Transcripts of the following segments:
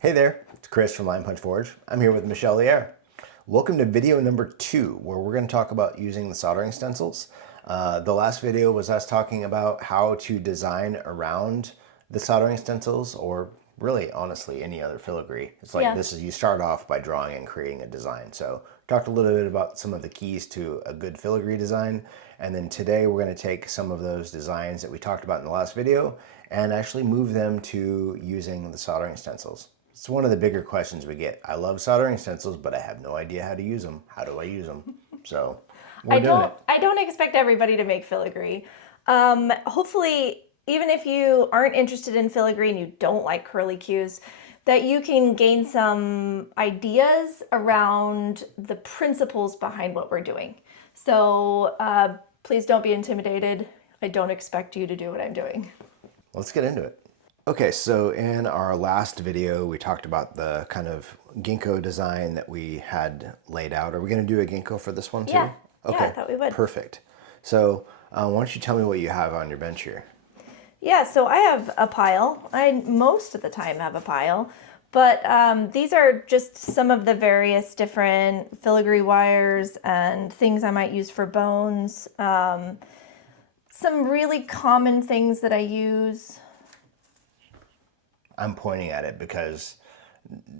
Hey there, it's Chris from Line Punch Forge. I'm here with Michelle Lierre. Welcome to video number 2, where we're going to talk about using the soldering stencils. The last video was us talking about how to design around the soldering stencils, or really, honestly, any other filigree. It's like you start off by drawing and creating a design. So talked a little bit about some of the keys to a good filigree design, and then today we're going to take some of those designs that we talked about in the last video and actually move them to using the soldering stencils. It's one of the bigger questions we get. I love soldering stencils, but I have no idea how to use them. How do I use them? So we're doing it. I don't expect everybody to make filigree. Hopefully, even if you aren't interested in filigree and you don't like curly cues, that you can gain some ideas around the principles behind what we're doing. So please don't be intimidated. I don't expect you to do what I'm doing. Let's get into it. Okay, so in our last video, we talked about the kind of ginkgo design that we had laid out. Are we going to do a ginkgo for this one too? Yeah. Okay, Yeah, I thought we would. Perfect. So why don't you tell me what you have on your bench here? Yeah, so I have a pile. I most of the time have a pile, but these are just some of the various different filigree wires and things I might use for bones. Some really common things that I use. I'm pointing at it because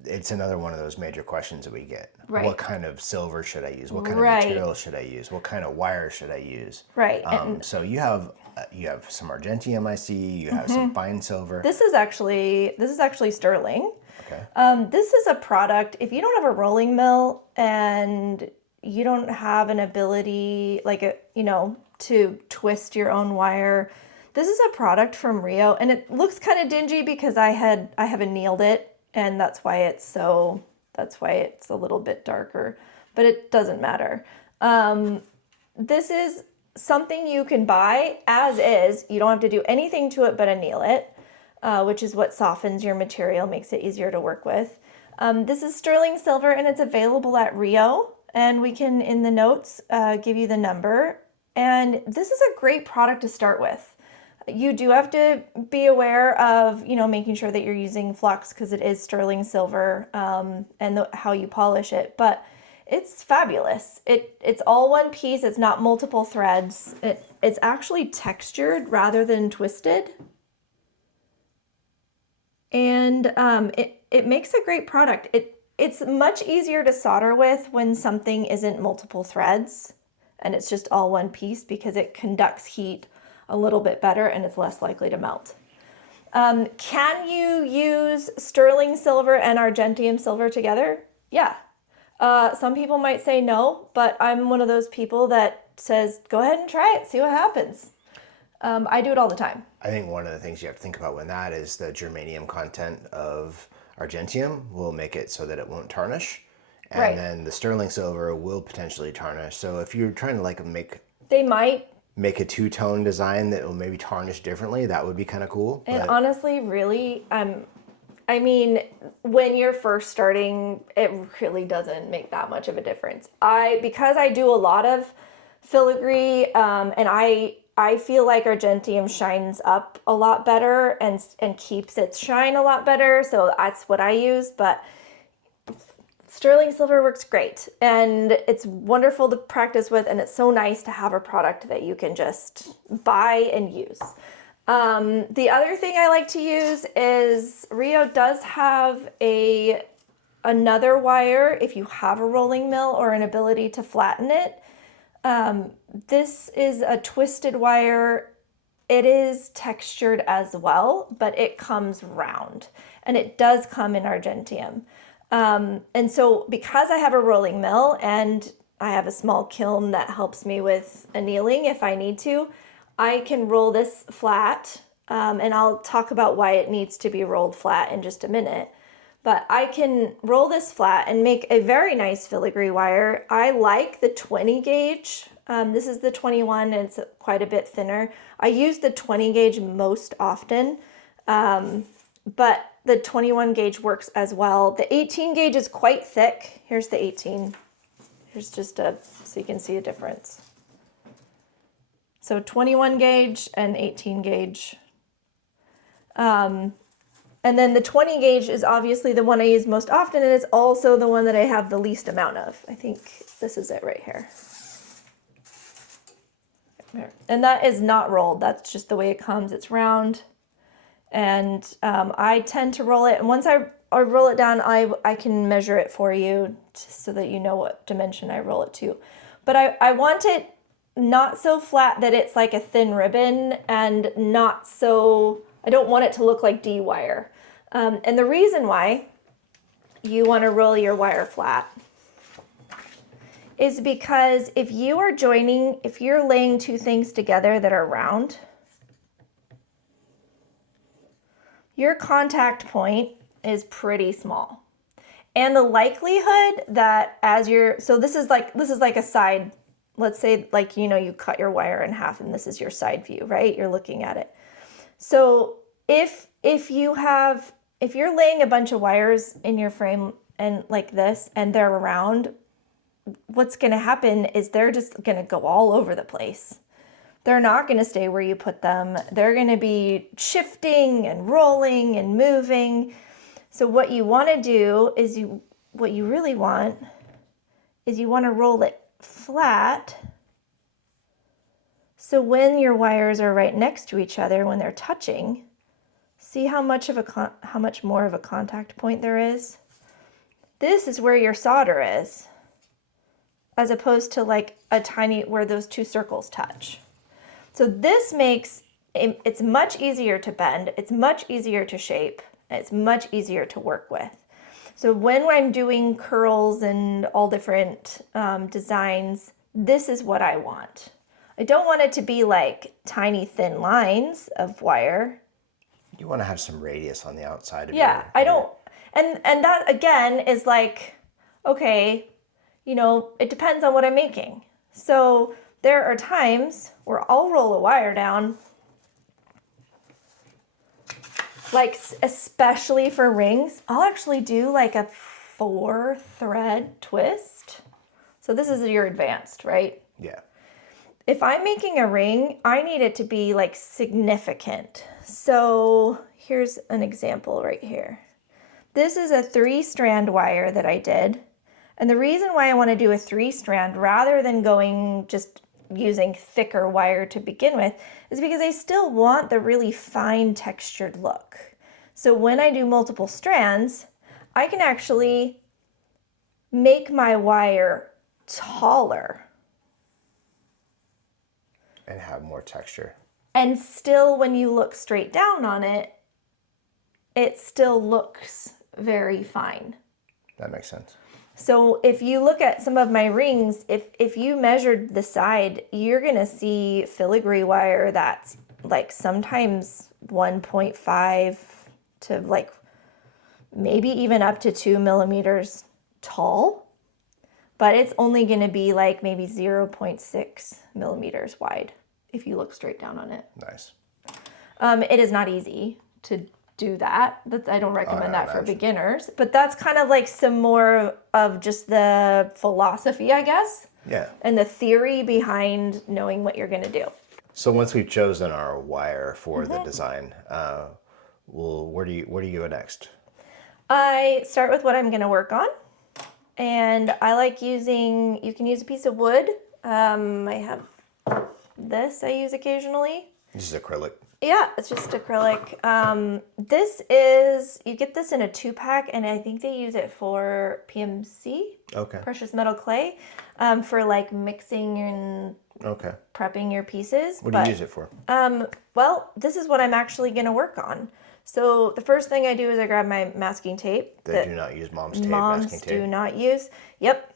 it's another one of those major questions that we get. Right. What kind of silver should I use? What kind of material should I use? What kind of wire should I use? Right. So you have some argentium, I see. You have some fine silver. This is actually sterling. Okay. This is a product. If you don't have a rolling mill and you don't have an ability, to twist your own wire, this is a product from Rio, and it looks kind of dingy because I have annealed it, and that's why it's a little bit darker, but it doesn't matter. This is something you can buy as is. You don't have to do anything to it but anneal it, which is what softens your material, makes it easier to work with. This is sterling silver, and it's available at Rio, and we can, in the notes, give you the number. And this is a great product to start with. You do have to be aware of, making sure that you're using flux because it is sterling silver, and how you polish it. But it's fabulous. It's all one piece. It's not multiple threads. It's actually textured rather than twisted. And it makes a great product. It's much easier to solder with when something isn't multiple threads and it's just all one piece because it conducts heat a little bit better and it's less likely to melt. Can you use sterling silver and argentium silver together? Yeah. Some people might say no, but I'm one of those people that says, go ahead and try it, see what happens. I do it all the time. I think one of the things you have to think about when that is the germanium content of argentium will make it so that it won't tarnish. And then the sterling silver will potentially tarnish. So if you're trying to make a two-tone design that will maybe tarnish differently, that would be kind of cool. And honestly, really, when you're first starting, it really doesn't make that much of a difference. Because I do a lot of filigree, and I feel like argentium shines up a lot better and keeps its shine a lot better. So that's what I use, but sterling silver works great, and it's wonderful to practice with, and it's so nice to have a product that you can just buy and use. The other thing I like to use is Rio does have another wire if you have a rolling mill or an ability to flatten it. This is a twisted wire. It is textured as well, but it comes round, and it does come in argentium. And so because I have a rolling mill and I have a small kiln that helps me with annealing if I need to, I can roll this flat, and I'll talk about why it needs to be rolled flat in just a minute. But I can roll this flat and make a very nice filigree wire. I like the 20 gauge. This is the 21, and it's quite a bit thinner. I use the 20 gauge most often, but the 21 gauge works as well. The 18 gauge is quite thick. Here's the 18. Here's just so you can see a difference. So 21 gauge and 18 gauge. And then the 20 gauge is obviously the one I use most often, and it's also the one that I have the least amount of. I think this is it right here. And that is not rolled. That's just the way it comes. It's round. And I tend to roll it. And once I roll it down, I can measure it for you so that you know what dimension I roll it to. But I want it not so flat that it's like a thin ribbon, and not so, I don't want it to look like D-wire. And the reason why you want to roll your wire flat is because if you're laying two things together that are round, your contact point is pretty small. And the likelihood that so this is like a side, let's say like, you cut your wire in half and this is your side view, right? You're looking at it. So if you're laying a bunch of wires in your frame and like this, and they're round, what's going to happen is they're just going to go all over the place. They're not going to stay where you put them. They're going to be shifting and rolling and moving. So what you want to do is what you really want is you want to roll it flat. So when your wires are right next to each other, when they're touching, see how much more of a contact point there is? This is where your solder is, as opposed to like a tiny, where those two circles touch. So this makes it's much easier to bend, it's much easier to shape, and it's much easier to work with. So when I'm doing curls and all different designs, this is what I want. I don't want it to be like tiny thin lines of wire. You want to have some radius on the outside of I don't, and that again is like, okay, it depends on what I'm making. So there are times where I'll roll a wire down, like especially for rings, I'll actually do like a 4-thread twist. So this is your advanced, right? Yeah. If I'm making a ring, I need it to be like significant. So here's an example right here. This is a 3-strand wire that I did. And the reason why I want to do a 3-strand rather than just using thicker wire to begin with is because I still want the really fine textured look. So when I do multiple strands, I can actually make my wire taller. And have more texture. And still, when you look straight down on it, it still looks very fine. That makes sense. So if you look at some of my rings, if you measured the side, you're going to see filigree wire that's like sometimes 1.5 to like maybe even up to 2 millimeters tall, but it's only going to be like maybe 0.6 millimeters wide if you look straight down on it. Nice. It is not easy to do that. I don't recommend that for beginners, but that's kind of like some more of just the philosophy, I guess. Yeah. And the theory behind knowing what you're going to do. So once we've chosen our wire for the design, where do you go next? I start with what I'm going to work on, and I like using, you can use a piece of wood. I have this I use occasionally. This is acrylic. Yeah, it's just acrylic. You get this in a 2-pack, and I think they use it for PMC, precious metal clay, for like mixing and prepping your pieces. What do you use it for? Well, this is what I'm actually going to work on. So the first thing I do is I grab my masking tape. They do not use mom's tape, masking tape. Moms do not use. Yep.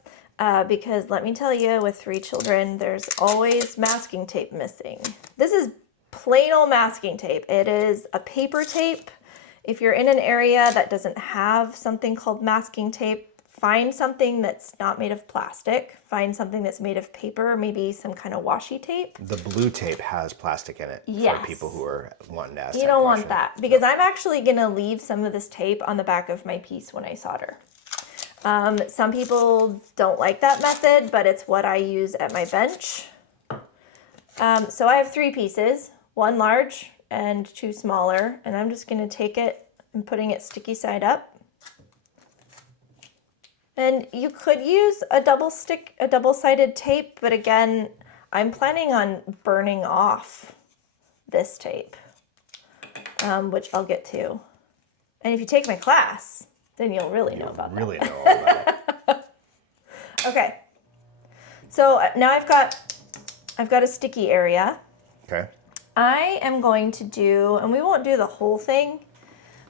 Because let me tell you, with 3 children, there's always masking tape missing. This is plain old masking tape. It is a paper tape. If you're in an area that doesn't have something called masking tape, find something that's not made of plastic. Find something that's made of paper, maybe some kind of washi tape. The blue tape has plastic in it for people who are wanting to ask You don't want that, because I'm actually going to leave some of this tape on the back of my piece when I solder. Some people don't like that method, but it's what I use at my bench. So I have 3 pieces, 1 large and 2 smaller, and I'm just going to take it I'm putting it sticky side up. And you could use a double-sided tape, but again, I'm planning on burning off this tape, which I'll get to. And if you take my class, then you'll really know about that. Really know all about it. Okay. So now I've got a sticky area. Okay. I am going to do, and we won't do the whole thing,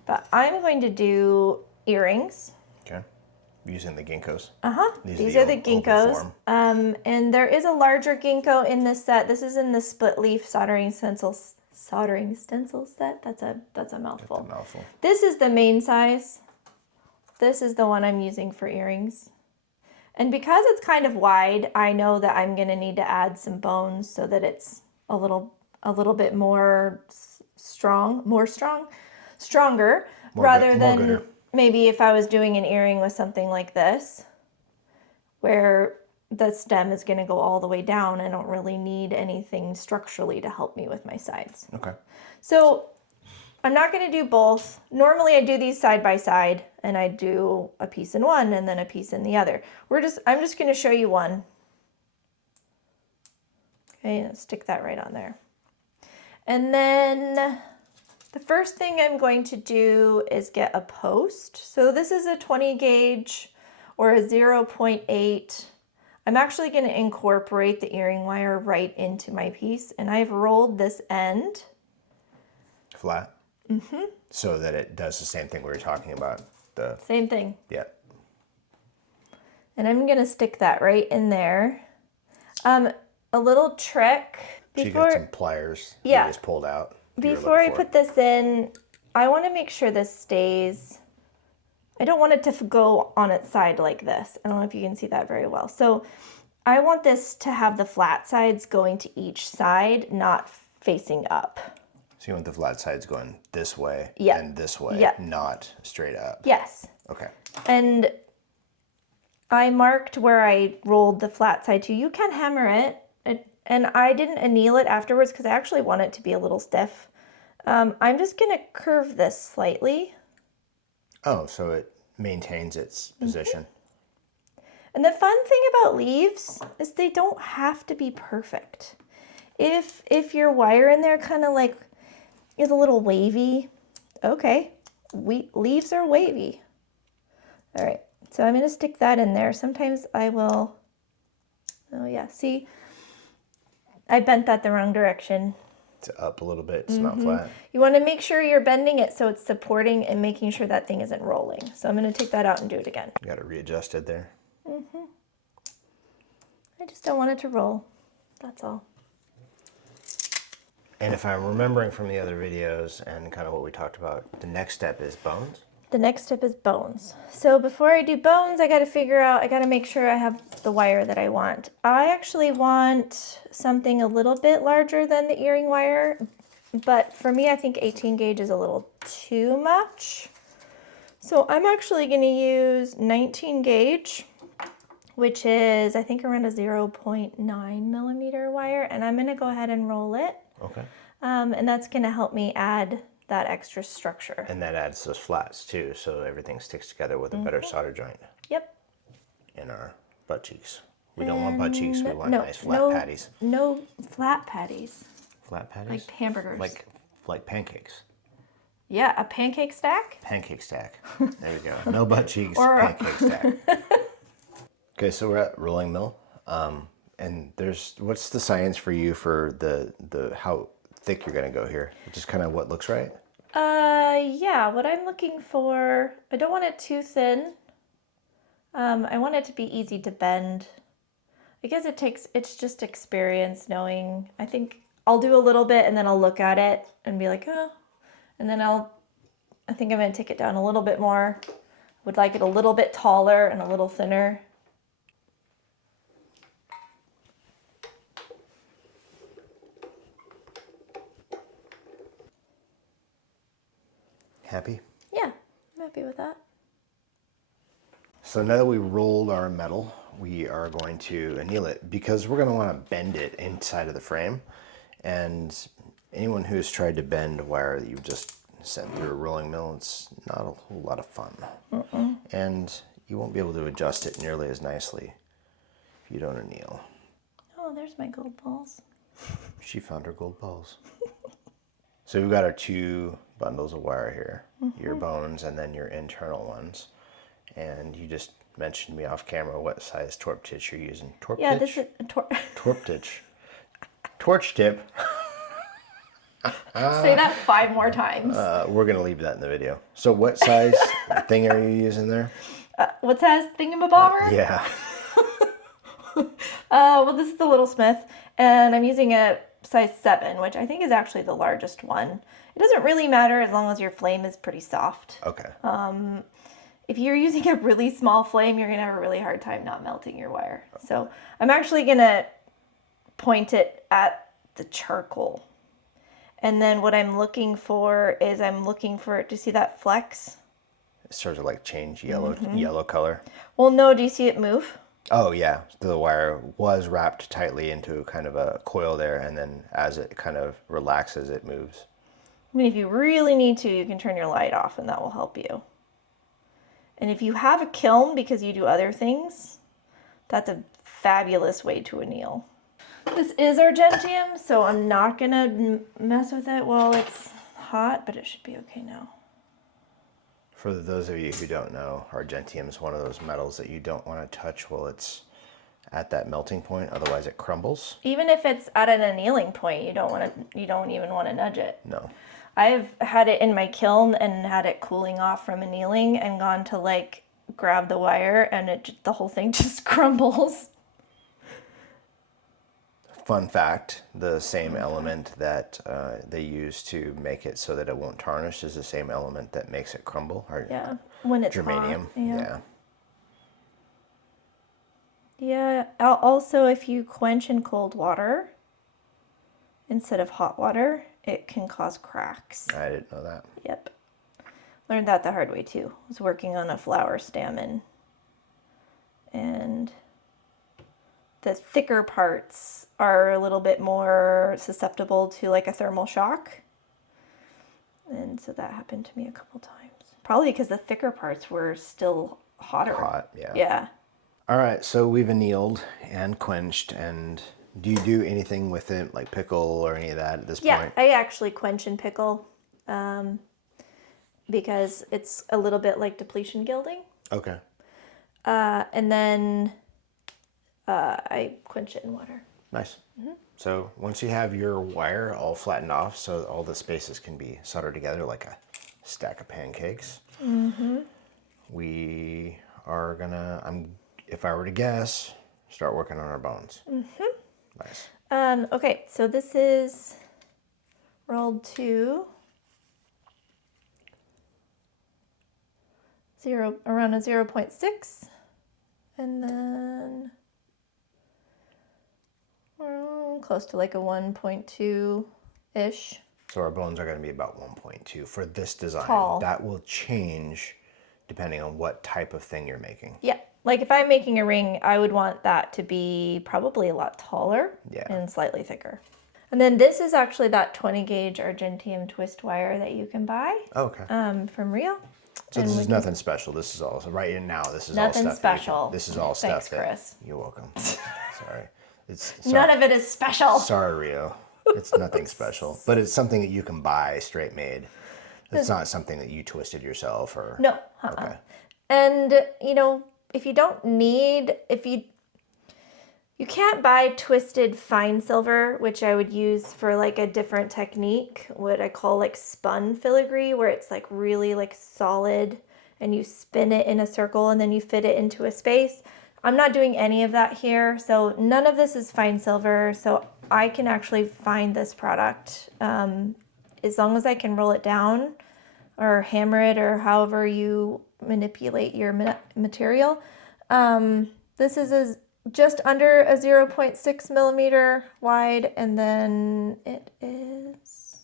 but I'm going to do earrings. Okay. Using the ginkgos. These are the ginkgos. And there is a larger ginkgo in this set. This is in the split leaf soldering stencils set. That's a mouthful. That's a mouthful. This is the main size. This is the one I'm using for earrings. And because it's kind of wide, I know that I'm going to need to add some bones so that it's a little bit more stronger, rather than maybe if I was doing an earring with something like this, where the stem is going to go all the way down. I don't really need anything structurally to help me with my sides. Okay. So I'm not going to do both. Normally I do these side by side, and I do a piece in one and then a piece in the other. I'm just going to show you one. Okay, stick that right on there. And then the first thing I'm going to do is get a post. So this is a 20 gauge or a 0.8. I'm actually going to incorporate the earring wire right into my piece, and I've rolled this end flat. So that it does the same thing we were talking about. The same thing. Yeah. And I'm going to stick that right in there. A little trick. So you got some pliers you just pulled out. Before I put this in, I want to make sure this stays. I don't want it to go on its side like this. I don't know if you can see that very well. So I want this to have the flat sides going to each side, not facing up. So you want the flat sides going this way and this way, not straight up. Yes. Okay. And I marked where I rolled the flat side to. You can hammer it. And I didn't anneal it afterwards because I actually want it to be a little stiff. I'm just going to curve this slightly. Oh, so it maintains its position. And the fun thing about leaves is they don't have to be perfect. If your wire in there kind of like is a little wavy, okay, leaves are wavy. All right, so I'm going to stick that in there. Sometimes I will, oh yeah, see, I bent that the wrong direction. It's up a little bit, it's not flat. You want to make sure you're bending it so it's supporting and making sure that thing isn't rolling. So I'm going to take that out and do it again. You got it readjusted there. I just don't want it to roll. That's all. And if I'm remembering from the other videos and kind of what we talked about, the next step is bones. The next step is bones. So before I do bones, I got to make sure I have the wire that I want. I actually want something a little bit larger than the earring wire, but for me, I think 18 gauge is a little too much. So I'm actually going to use 19 gauge, which is, I think, around a 0.9 millimeter wire, and I'm going to go ahead and roll it. Okay. And that's going to help me add that extra structure. And that adds those flats too, so everything sticks together with a better solder joint. Yep. In our butt cheeks. We don't want butt cheeks, we want nice flat patties. No flat patties. Flat patties? Like hamburgers. Like pancakes. Yeah, a pancake stack? Pancake stack. There we go. No butt cheeks, pancake stack. Okay, so we're at rolling mill. And what's the science for you for the how thick you're gonna go here? Just kind of what looks right? Yeah, what I'm looking for, I don't want it too thin. I want it to be easy to bend. I guess it's just experience knowing. I think I'll do a little bit and then I'll look at it and be like, oh, and then I think I'm gonna take it down a little bit more. Would like it a little bit taller and a little thinner. Happy? Yeah, I'm happy with that. So now that we rolled our metal, we are going to anneal it because we're going to want to bend it inside of the frame. And anyone who's tried to bend wire, you just sent through a rolling mill, it's not a whole lot of fun. And you won't be able to adjust it nearly as nicely if you don't anneal. Oh, there's my gold balls. She found her gold balls. So we've got our 2 bundles of wire here, your bones and then your internal ones. And you just mentioned to me off camera what size torch titch you're using. Torch Yeah, titch? this is a Torch titch. Torch tip. Say that 5 more times. We're going to leave that in the video. So what size thing are you using there? What size thingamabobber? Yeah. Well, this is the Little Smith, and I'm using a size 7, which I think is actually the largest one. It doesn't really matter as long as your flame is pretty soft. Okay. If you're using a really small flame, you're going to have a really hard time not melting your wire. So I'm actually going to point it at the charcoal. And then what I'm looking for is do you see that flex? It starts to like change yellow color. Well, no, do you see it move? Oh yeah, the wire was wrapped tightly into kind of a coil there, and then as it kind of relaxes, it moves. I mean, if you really need to, you can turn your light off and that will help you. And if you have a kiln because you do other things, that's a fabulous way to anneal. This is Argentium, so I'm not gonna mess with it while it's hot, but it should be okay now. For those of you who don't know, Argentium is one of those metals that you don't want to touch while it's at that melting point, otherwise it crumbles. Even if it's at an annealing point, you don't even want to nudge it. No. I've had it in my kiln and had it cooling off from annealing and gone to like grab the wire and the whole thing just crumbles. Fun fact, the same element that they use to make it so that it won't tarnish is the same element that makes it crumble. Yeah, when it's germanium. Hot. Yeah. Also, if you quench in cold water instead of hot water, it can cause cracks. I didn't know that. Yep. Learned that the hard way too. I was working on a flower stamen, and the thicker parts are a little bit more susceptible to like a thermal shock. And so that happened to me a couple times. Probably because the thicker parts were still hotter. Hot, yeah. Yeah. All right, so we've annealed and quenched, and do you do anything with it, like pickle or any of that at this point? Yeah, I actually quench and pickle because it's a little bit like depletion gilding. Okay. And then I quench it in water. Nice. So once you have your wire all flattened off so all the spaces can be soldered together like a stack of pancakes, we are gonna, if I were to guess, start working on our bones. Nice. Okay, so this is rolled to around a 0.6, and then close to like a 1.2-ish. So our bones are going to be about 1.2 for this design. Tall. That will change depending on what type of thing you're making. Yeah, like if I'm making a ring, I would want that to be probably a lot taller and slightly thicker. And then this is actually that 20 gauge Argentium twist wire that you can buy from Rio. So and this is nothing special. This is all, so right now, this is all nothing stuff. special. This is all Thanks, stuff that, Chris. You're welcome. Sorry. None of it is special. Sorry, Rio. It's nothing special, but it's something that you can buy straight made. It's not something that you twisted yourself or... No. Okay. And, you know, if you don't need, you can't buy twisted fine silver, which I would use for like a different technique, what I call like spun filigree, where it's like really like solid and you spin it in a circle and then you fit it into a space. I'm not doing any of that here, so none of this is fine silver, so I can actually find this product as long as I can roll it down or hammer it or however you manipulate your material. This is just under a 0.6 millimeter wide, and then it is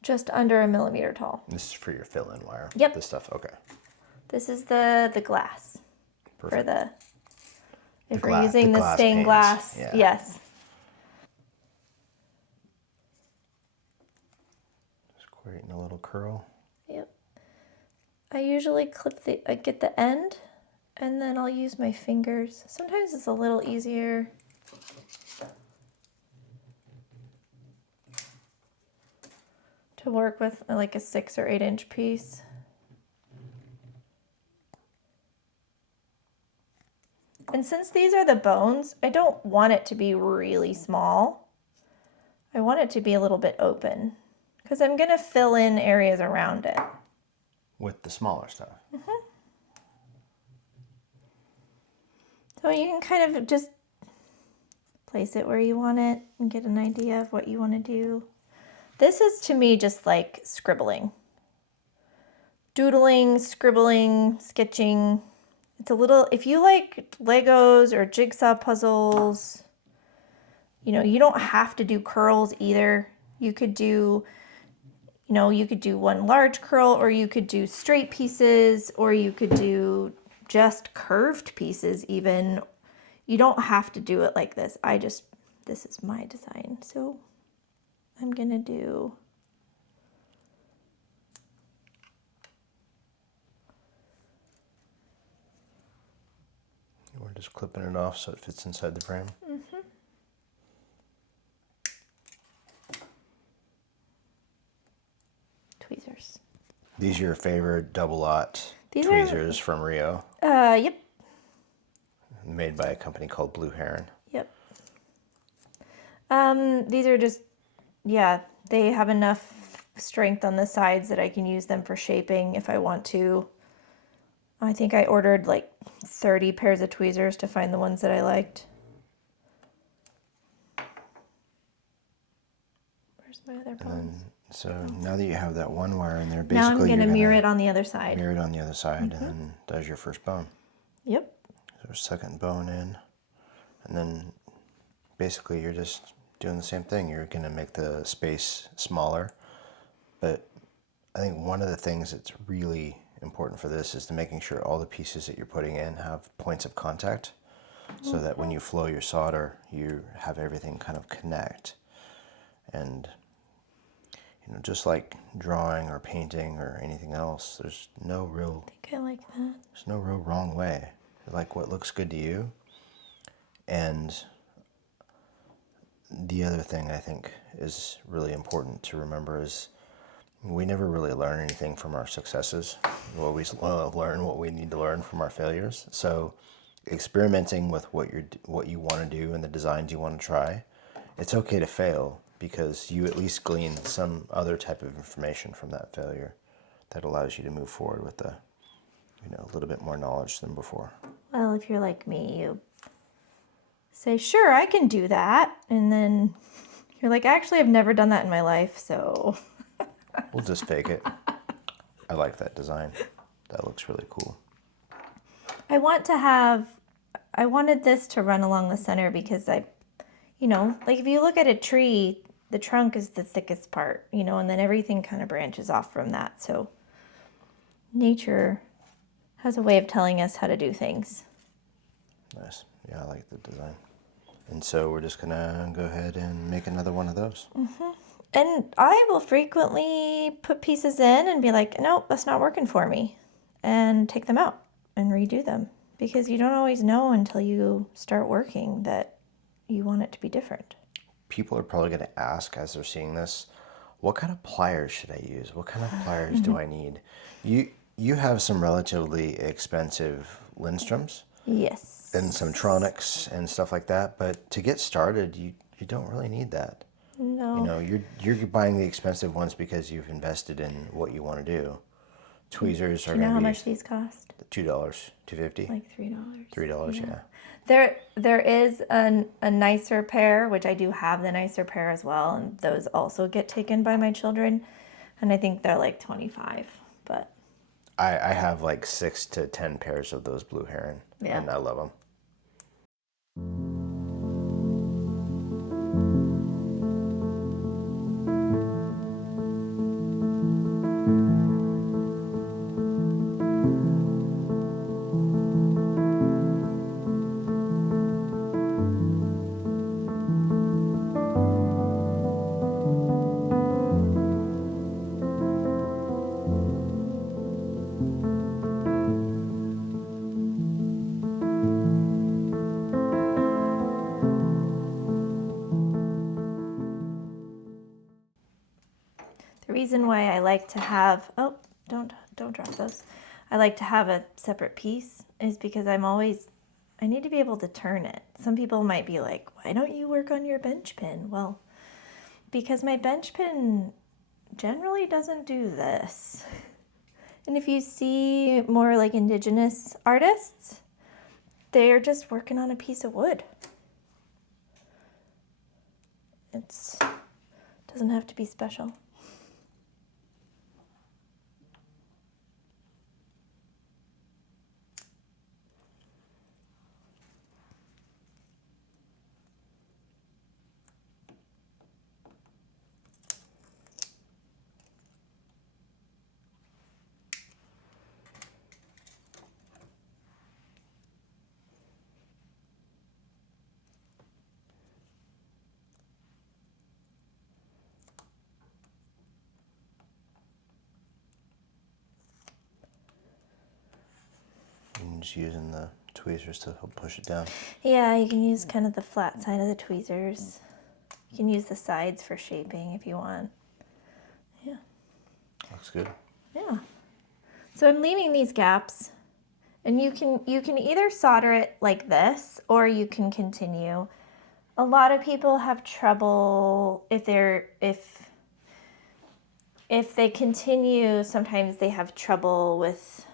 just under a millimeter tall. This is for your fill-in wire. Yep. This stuff, okay. This is the glass. Perfect. For the... If we're using the stained glass, yes. Squirting a little little curl. Yep. I usually get the end, and then I'll use my fingers. Sometimes it's a little easier to work with like a 6 or 8 inch piece. And since these are the bones, I don't want it to be really small. I want it to be a little bit open because I'm going to fill in areas around it. With the smaller stuff. So you can kind of just place it where you want it and get an idea of what you want to do. This is to me just like scribbling. Doodling, scribbling, sketching. It's a little, if you like Legos or jigsaw puzzles, you know, you don't have to do curls either. You could do, you know, you could do one large curl, or you could do straight pieces, or you could do just curved pieces even. You don't have to do it like this. This is my design. So I'm gonna do We're just clipping it off so it fits inside the frame. tweezers. These are your favorite double-aught These tweezers from Rio, Yep. made by a company called Blue Heron. Yep. These are just, yeah, they have enough strength on the sides that I can use them for shaping if I want to. I think I ordered like 30 pairs of tweezers to find the ones that I liked. Where's my other bones? So now that you have that one wire in there, basically Now I'm going to you're mirror it on the other side. mirror it on the other side, and then there's your first bone. Yep. There's a second bone in, and then basically you're just doing the same thing. You're going to make the space smaller, but I think one of the things that's really important for this is to making sure all the pieces that you're putting in have points of contact, so that when you flow your solder, you have everything kind of connect. And you know, just like drawing or painting or anything else, there's no real I think I like that. there's no real wrong way. You like what looks good to you. And the other thing I think is really important to remember is we never really learn anything from our successes. We always learn what we need to learn from our failures. So experimenting with what you want to do and the designs you want to try, it's okay to fail, because you at least glean some other type of information from that failure that allows you to move forward with a little bit more knowledge than before. Well, if you're like me, you say, sure, I can do that. And then you're like, actually, I've never done that in my life, so. We'll just fake it. I like that design. That looks really cool. I wanted this to run along the center because like if you look at a tree, the trunk is the thickest part, and then everything kind of branches off from that. So nature has a way of telling us how to do things. Nice. Yeah, I like the design. And so we're just gonna go ahead and make another one of those. And I will frequently put pieces in and be like, nope, that's not working for me, and take them out and redo them, because you don't always know until you start working that you want it to be different. People are probably going to ask as they're seeing this, what kind of pliers should I use? What kind of pliers do I need? You have some relatively expensive Lindstroms. Yes. And some Tronics and stuff like that, but to get started, you don't really need that. No. You're buying the expensive ones because you've invested in what you want to do. Tweezers are Do you know going how to be much these cost? $2, $2.50. Like $3. $3, yeah. There is a nicer pair, which I do have the nicer pair as well, and those also get taken by my children, and I think they're like $25. But I have like 6 to 10 pairs of those Blue Heron, and I love them. reason why I like to have, oh, don't drop those. I like to have a separate piece is because I need to be able to turn it. Some people might be like, why don't you work on your bench pin? Well, because my bench pin generally doesn't do this. And if you see more like indigenous artists, they're just working on a piece of wood. It doesn't have to be special. Just using the tweezers to help push it down. Yeah, you can use kind of the flat side of the tweezers. You can use the sides for shaping if you want. Yeah. Looks good. Yeah. So I'm leaving these gaps, and you can either solder it like this or you can continue. A lot of people have trouble if they continue, sometimes they have trouble with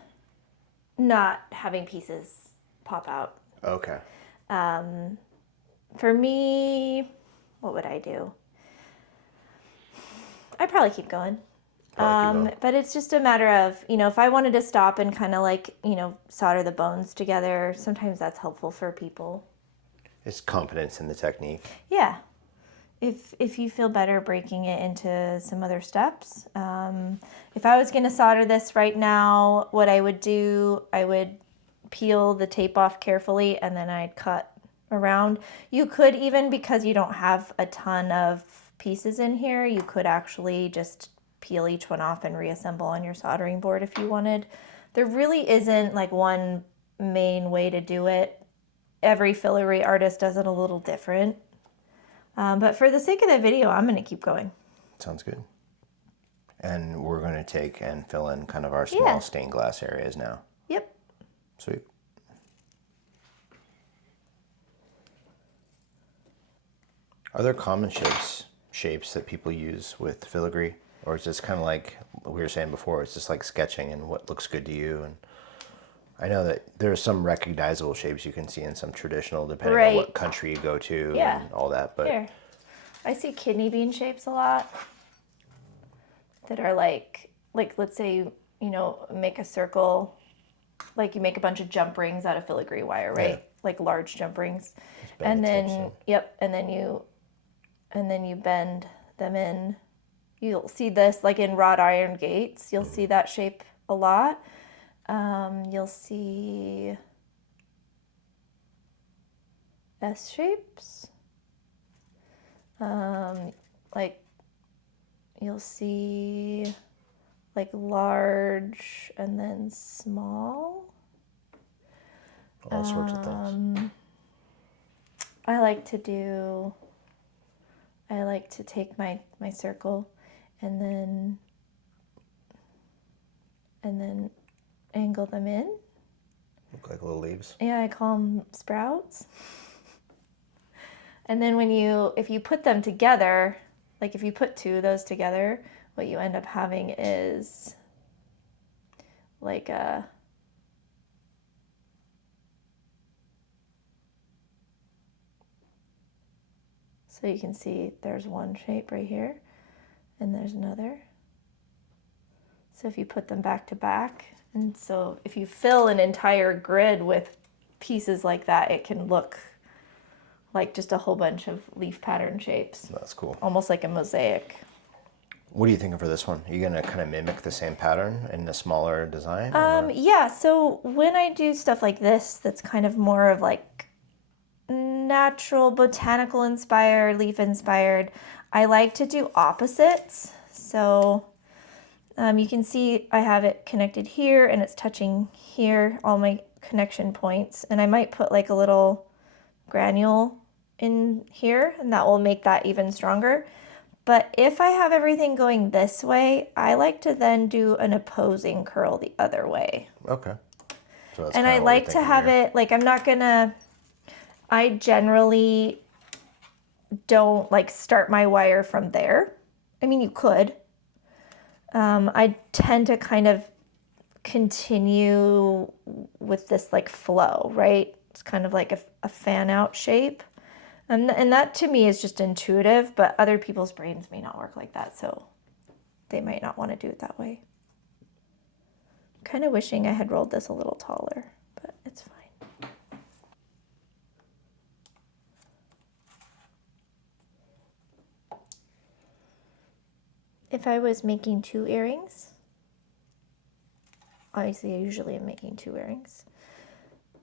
not having pieces pop out. Okay. For me, what would I do? I'd probably keep going. But it's just a matter of, if I wanted to stop and kind of like, solder the bones together, sometimes that's helpful for people. It's confidence in the technique. Yeah. If you feel better breaking it into some other steps. If I was going to solder this right now, what I would do, I would peel the tape off carefully and then I'd cut around. You could even, because you don't have a ton of pieces in here, you could actually just peel each one off and reassemble on your soldering board if you wanted. There really isn't like one main way to do it. Every filigree artist does it a little different. But for the sake of the video, I'm going to keep going. Sounds good. And we're going to take and fill in kind of our small stained glass areas now. Yep. Sweet. Are there common shapes that people use with filigree? Or is this kind of like we were saying before, it's just like sketching and what looks good to you? And I know that there are some recognizable shapes you can see in some traditional, depending on what country you go to and all that. But here, I see kidney bean shapes a lot that are like let's say make a circle, like you make a bunch of jump rings out of filigree wire, right? Yeah. Like large jump rings, and then and then you bend them in. You'll see this like in wrought iron gates. You'll see that shape a lot. You'll see S shapes. Like you'll see like large and then small. All sorts of things. I like to take my circle and then angle them in. Look like little leaves. Yeah, I call them sprouts. And then if you put them together, like if you put two of those together, what you end up having is like a so you can see there's one shape right here and there's another. So if you put them back to back, and so if you fill an entire grid with pieces like that, it can look like just a whole bunch of leaf pattern shapes. That's cool. Almost like a mosaic. What are you thinking for this one? Are you going to kind of mimic the same pattern in a smaller design? Yeah, so when I do stuff like this, that's kind of more of like natural, botanical inspired, leaf inspired, I like to do opposites. So you can see I have it connected here and it's touching here, all my connection points. And I might put like a little granule in here and that will make that even stronger. But if I have everything going this way, I like to then do an opposing curl the other way. Okay. So that's And kinda I what we're like to thinking have here. it, like, I generally don't like start my wire from there. I mean, you could. I tend to kind of continue with this like flow, right? It's kind of like a fan out shape. And that to me is just intuitive, but other people's brains may not work like that, so they might not want to do it that way. Kind of wishing I had rolled this a little taller, but it's fine. If I was making 2 earrings, obviously I usually am making 2 earrings,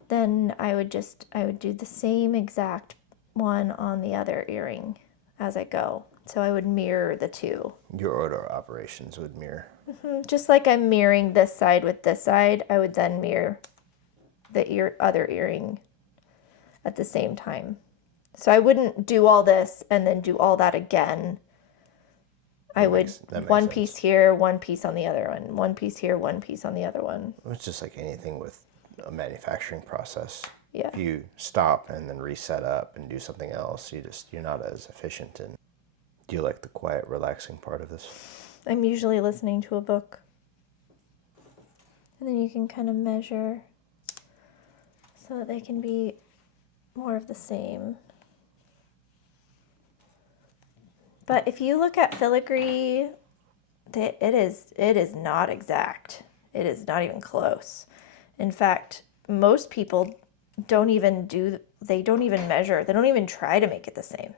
then I would do the same exact one on the other earring as I go. So I would mirror the 2. Your order operations would mirror. Just like I'm mirroring this side with this side, I would then mirror the other earring at the same time. So I wouldn't do all this and then do all that again. I would that makes one sense. piece here, one piece on the other one, one piece here, one piece on the other one. It's just like anything with a manufacturing process. Yeah. If you stop and then reset up and do something else, you're not as efficient. And do you like the quiet, relaxing part of this? I'm usually listening to a book. And then you can kind of measure so that they can be more of the same. But if you look at filigree, it is not exact. It is not even close. In fact, most people don't even measure. They don't even try to make it the same.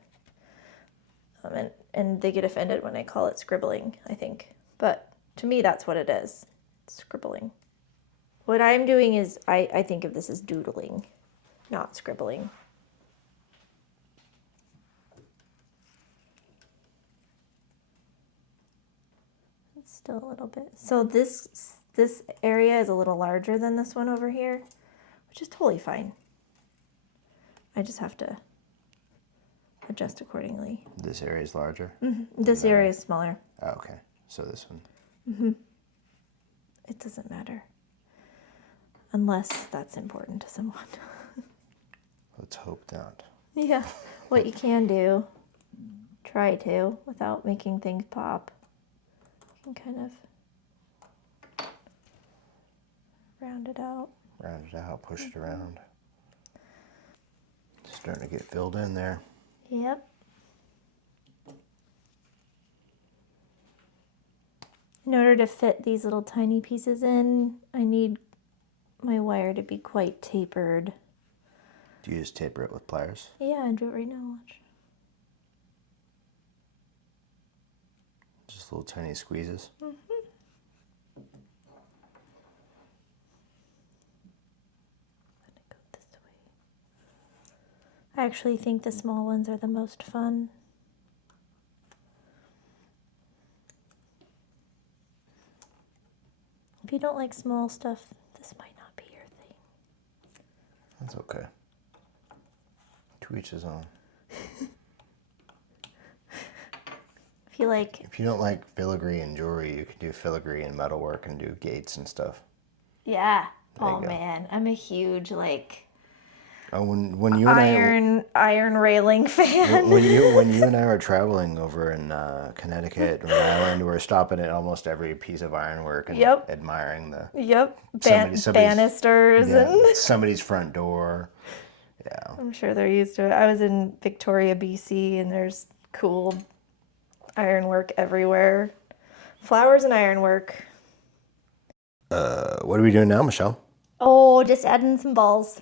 And they get offended when I call it scribbling, I think. But to me, that's what it is. It's scribbling. What I'm doing is I think of this as doodling, not scribbling. It's still a little bit. So this area is a little larger than this one over here, which is totally fine. I just have to adjust accordingly. This area is larger? This area is smaller. Oh, okay. So this one. It doesn't matter. Unless that's important to someone. Let's hope not. Yeah. What you can do, try to, without making things pop. You can kind of round it out. Round it out, push it around. Starting to get filled in there. Yep. In order to fit these little tiny pieces in, I need my wire to be quite tapered. Do you just taper it with pliers? Yeah, I do it right now, watch. Just little tiny squeezes? I'm gonna go this way. I actually think the small ones are the most fun. If you don't like small stuff, this might not be your thing. That's okay. To each his own. If you don't like filigree and jewelry, you can do filigree and metalwork and do gates and stuff. Yeah. There you Oh go. man, I'm a huge Oh, when you and iron railing fan. when you and I were traveling over in Connecticut, Rhode Island, we were stopping at almost every piece of ironwork and Yep. admiring the Yep. somebody's Banisters and somebody's front door. Yeah. I'm sure they're used to it. I was in Victoria, BC, and there's cool ironwork everywhere. Flowers and ironwork. What are we doing now, Michelle? Oh, just adding some balls.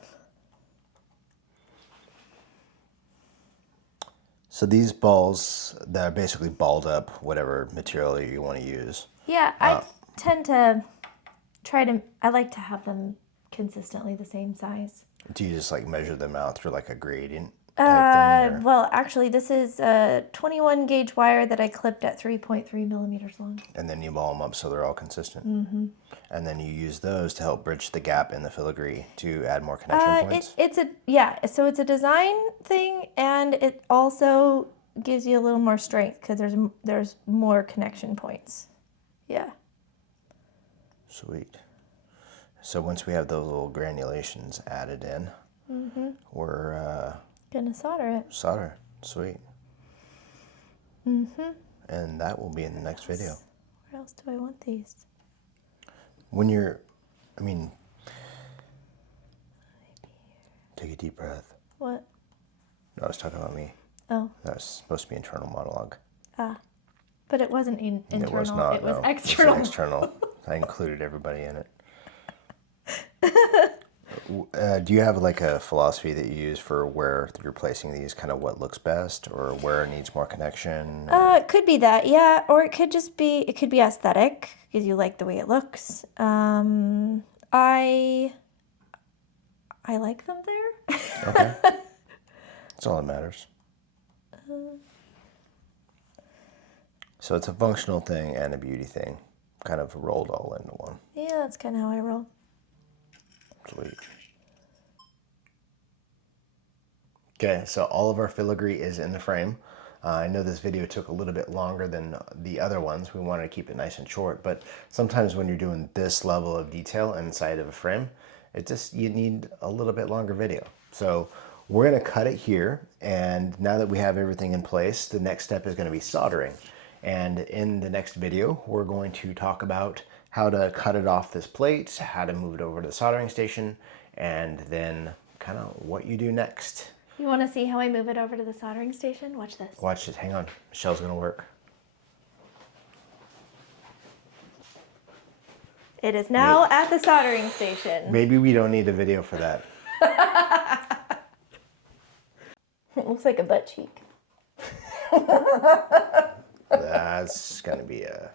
So these balls, they're basically balled up, whatever material you want to use. Yeah, I tend to I like to have them consistently the same size. Do you just like measure them out through like a gradient type thing? Or? Well, actually, this is a 21 gauge wire that I clipped at 3.3 millimeters long. And then you ball them up so they're all consistent. Mm-hmm. And then you use those to help bridge the gap in the filigree to add more connection points. So it's a design thing, and it also gives you a little more strength because there's more connection points. Yeah. Sweet. So once we have those little granulations added in, we're Gonna solder it. solder. Sweet. And that will be in the next video. Where else do I want these? When you're, take a deep breath. What? No, I was talking about me. Oh. That was supposed to be internal monologue. But it wasn't internal. It was not. It was no. external. It was external. I included everybody in it. Do you have like a philosophy that you use for where you're placing these, kind of what looks best or where it needs more connection? It could be that, yeah. Or it could just be, it could be aesthetic because you like the way it looks. I like them there. Okay. That's all that matters. So it's a functional thing and a beauty thing, kind of rolled all into one. Yeah, that's kind of how I roll. Sweet. Okay, so all of our filigree is in the frame. I know this video took a little bit longer than the other ones. We wanted to keep it nice and short, but sometimes when you're doing this level of detail inside of a frame, you need a little bit longer video. So we're gonna cut it here, and now that we have everything in place, the next step is gonna be soldering. And in the next video, we're going to talk about how to cut it off this plate, how to move it over to the soldering station, and then kind of what you do next. You want to see how I move it over to the soldering station? Watch this. Watch this, hang on. Michelle's gonna work. It is now at the soldering station. Maybe we don't need a video for that. It looks like a butt cheek. That's gonna be a